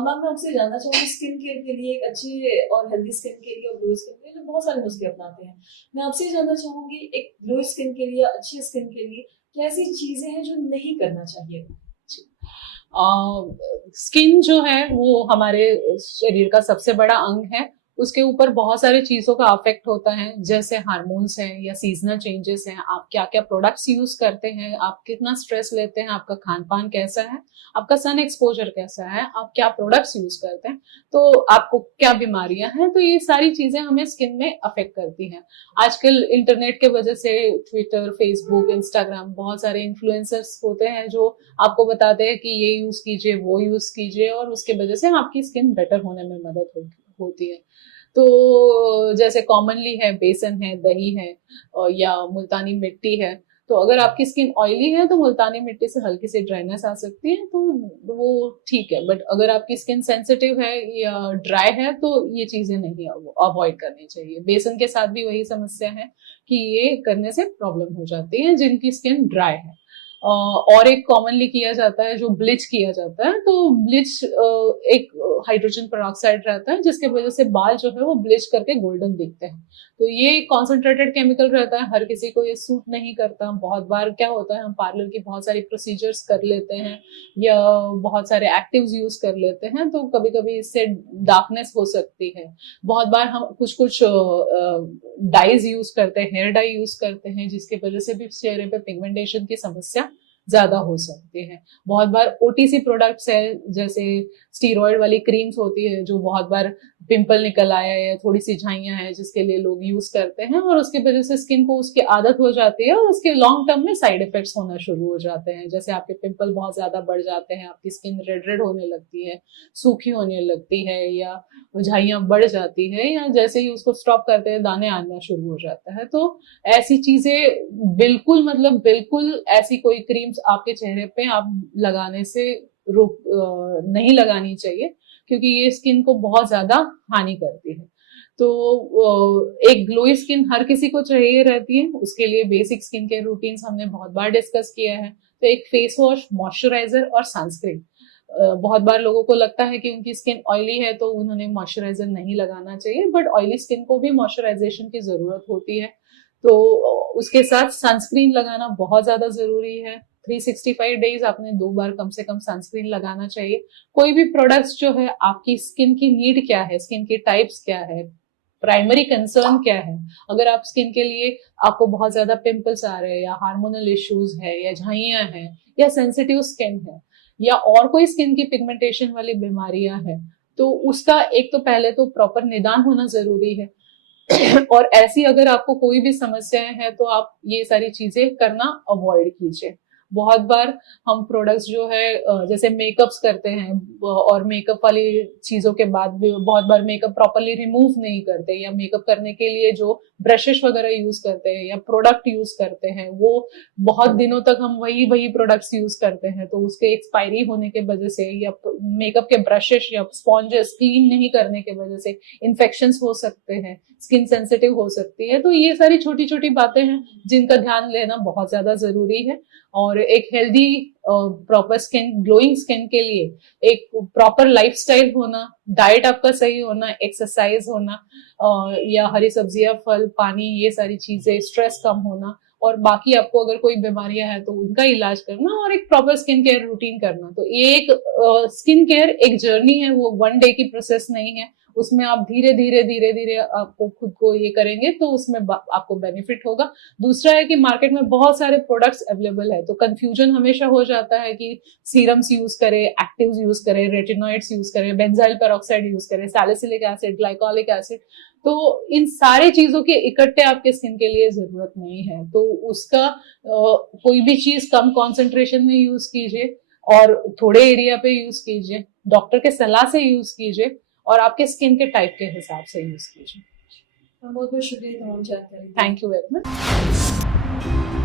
Ma'am मैं आपसे जानना चाहूँगी स्किन केयर के लिए, एक अच्छी और हेल्दी स्किन के लिए और ग्लो स्किन के लिए लोग बहुत सारे नुस्खे अपनाते हैं। मैं आपसे ये जानना चाहूँगी एक ग्लो स्किन के लिए, अच्छी स्किन के लिए क्या ऐसी चीज़ें हैं जो नहीं करना चाहिए? स्किन जो है वो हमारे शरीर का सबसे बड़ा अंग है। उसके ऊपर बहुत सारी चीजों का अफेक्ट होता है, जैसे हार्मोन्स हैं या सीजनल चेंजेस हैं, आप क्या क्या प्रोडक्ट्स यूज करते हैं, आप कितना स्ट्रेस लेते हैं, आपका खान पान कैसा है, आपका सन एक्सपोजर कैसा है, आप क्या प्रोडक्ट्स यूज करते हैं, तो आपको क्या बीमारियां हैं, तो ये सारी चीजें हमें स्किन में अफेक्ट करती हैं। आजकल इंटरनेट के वजह से ट्विटर, फेसबुक, इंस्टाग्राम, बहुत सारे इन्फ्लुएंसर्स होते हैं जो आपको बताते हैं कि ये यूज कीजिए, वो यूज कीजिए, और उसके वजह से आपकी स्किन बेटर होने में मदद होती है। तो जैसे कॉमनली है बेसन है, दही है, या मुल्तानी मिट्टी है। तो अगर आपकी स्किन ऑयली है तो मुल्तानी मिट्टी से हल्की सी ड्राइनेस आ सकती है, तो वो ठीक है। बट अगर आपकी स्किन सेंसिटिव है या ड्राई है तो ये चीजें नहीं अवॉइड करनी चाहिए। बेसन के साथ भी वही समस्या है कि ये करने से प्रॉब्लम हो जाती है जिनकी स्किन ड्राई है। और एक कॉमनली किया जाता है जो ब्लीच किया जाता है, तो ब्लीच एक हाइड्रोजन पेरोक्साइड रहता है जिसके वजह से बाल जो है वो ब्लीच करके गोल्डन दिखते हैं। तो ये कॉन्सेंट्रेटेड केमिकल रहता है, हर किसी को ये सूट नहीं करता। बहुत बार क्या होता है, हम पार्लर की बहुत सारी प्रोसीजर्स कर लेते हैं या बहुत सारे एक्टिव्स यूज कर लेते हैं, तो कभी कभी इससे डार्कनेस हो सकती है। बहुत बार हम कुछ कुछ डाइज यूज करते हैं, हेयर डाई यूज करते हैं, जिसकी वजह से भी चेहरे पे पिगमेंटेशन की समस्या ज्यादा हो सकती है। बहुत बार ओटीसी प्रोडक्ट्स है, जैसे स्टीरॉयड वाली क्रीम्स होती है जो बहुत बार पिंपल निकल आया है या थोड़ी सी झाइयां हैं जिसके लिए लोग यूज करते हैं, और उसकी वजह से स्किन को उसकी आदत हो जाती है और उसके लॉन्ग टर्म में साइड इफेक्ट्स होना शुरू हो जाते हैं। जैसे आपके पिंपल बहुत ज्यादा बढ़ जाते हैं, आपकी स्किन रेड रेड होने लगती है, सूखी होने लगती है, या झाइयां बढ़ जाती है, या जैसे ही उसको स्टॉप करते हैं दाने आना शुरू हो जाता है। तो ऐसी चीजें बिल्कुल, मतलब बिल्कुल ऐसी कोई क्रीम्स आपके चेहरे पे आप लगाने से रोक नहीं लगानी चाहिए, क्योंकि ये स्किन को बहुत ज्यादा हानि करती है। तो एक ग्लोई स्किन हर किसी को चाहिए रहती है, उसके लिए बेसिक स्किन केयर रूटीन्स हमने बहुत बार डिस्कस किया है। तो एक फेस वॉश, मॉइस्चराइजर और सनस्क्रीन। बहुत बार लोगों को लगता है कि उनकी स्किन ऑयली है तो उन्होंने मॉइस्चराइजर नहीं लगाना चाहिए, बट ऑयली स्किन को भी मॉइस्चराइजेशन की जरूरत होती है। तो उसके साथ सनस्क्रीन लगाना बहुत ज्यादा जरूरी है। 365 डेज आपने 2 बार कम से कम सनस्क्रीन लगाना चाहिए। कोई भी प्रोडक्ट्स जो है, आपकी स्किन की नीड क्या है, स्किन की टाइप्स क्या है, प्राइमरी कंसर्न क्या है। अगर आप स्किन के लिए, आपको बहुत ज्यादा पिंपल्स आ रहे हैं या हार्मोनल इश्यूज है या झाइयां हैं या सेंसिटिव स्किन है या और कोई स्किन की पिगमेंटेशन वाली बीमारियां हैं, तो उसका एक तो पहले तो प्रॉपर निदान होना जरूरी है। और ऐसी अगर आपको कोई भी समस्याएं हैं तो आप ये सारी चीजें करना अवॉइड कीजिए। बहुत बार हम प्रोडक्ट्स जो है जैसे मेकअप्स करते हैं, और मेकअप वाली चीजों के बाद भी बहुत बार मेकअप प्रॉपरली रिमूव नहीं करते, या मेकअप करने के लिए जो ब्रशेस वगैरह यूज करते हैं या प्रोडक्ट यूज करते हैं वो बहुत दिनों तक हम वही वही प्रोडक्ट्स यूज करते हैं, तो उसके एक्सपायरी होने के वजह से या मेकअप के ब्रशेस या स्पॉन्जेस क्लीन नहीं करने के वजह से इन्फेक्शन हो सकते हैं, स्किन सेंसिटिव हो सकती है। तो ये सारी छोटी छोटी बातें हैं जिनका ध्यान लेना बहुत ज्यादा जरूरी है। और एक healthy proper skin, glowing skin के लिए एक प्रॉपर लाइफस्टाइल होना, डाइट आपका सही होना, एक्सरसाइज होना, या हरी सब्जियां, फल, पानी, ये सारी चीजें, स्ट्रेस कम होना, और बाकी आपको अगर कोई बीमारियां हैं तो उनका इलाज करना, और एक प्रॉपर स्किन केयर रूटीन करना। तो ये एक स्किन केयर एक जर्नी है, वो 1 डे की प्रोसेस नहीं है। उसमें आप धीरे धीरे धीरे धीरे आपको खुद को ये करेंगे तो उसमें आपको बेनिफिट होगा। दूसरा है कि मार्केट में बहुत सारे प्रोडक्ट्स अवेलेबल है, तो कंफ्यूजन हमेशा हो जाता है कि सीरम्स यूज करें, एक्टिव्स यूज करें, रेटिनॉइड्स यूज करें, बेंजाइल पेरोक्साइड यूज करें, सैलिसिलिक एसिड, ग्लाइकोलिक एसिड। तो इन सारे चीजों के इकट्ठे आपके स्किन के लिए जरूरत नहीं है, तो उसका कोई भी चीज कम कॉन्सेंट्रेशन में यूज कीजिए और थोड़े एरिया पे यूज कीजिए, डॉक्टर के सलाह से यूज कीजिए, और आपके स्किन के टाइप के हिसाब से यूज कीजिए। बहुत बहुत शुक्रिया तमाम जानकारी। Thank you very much.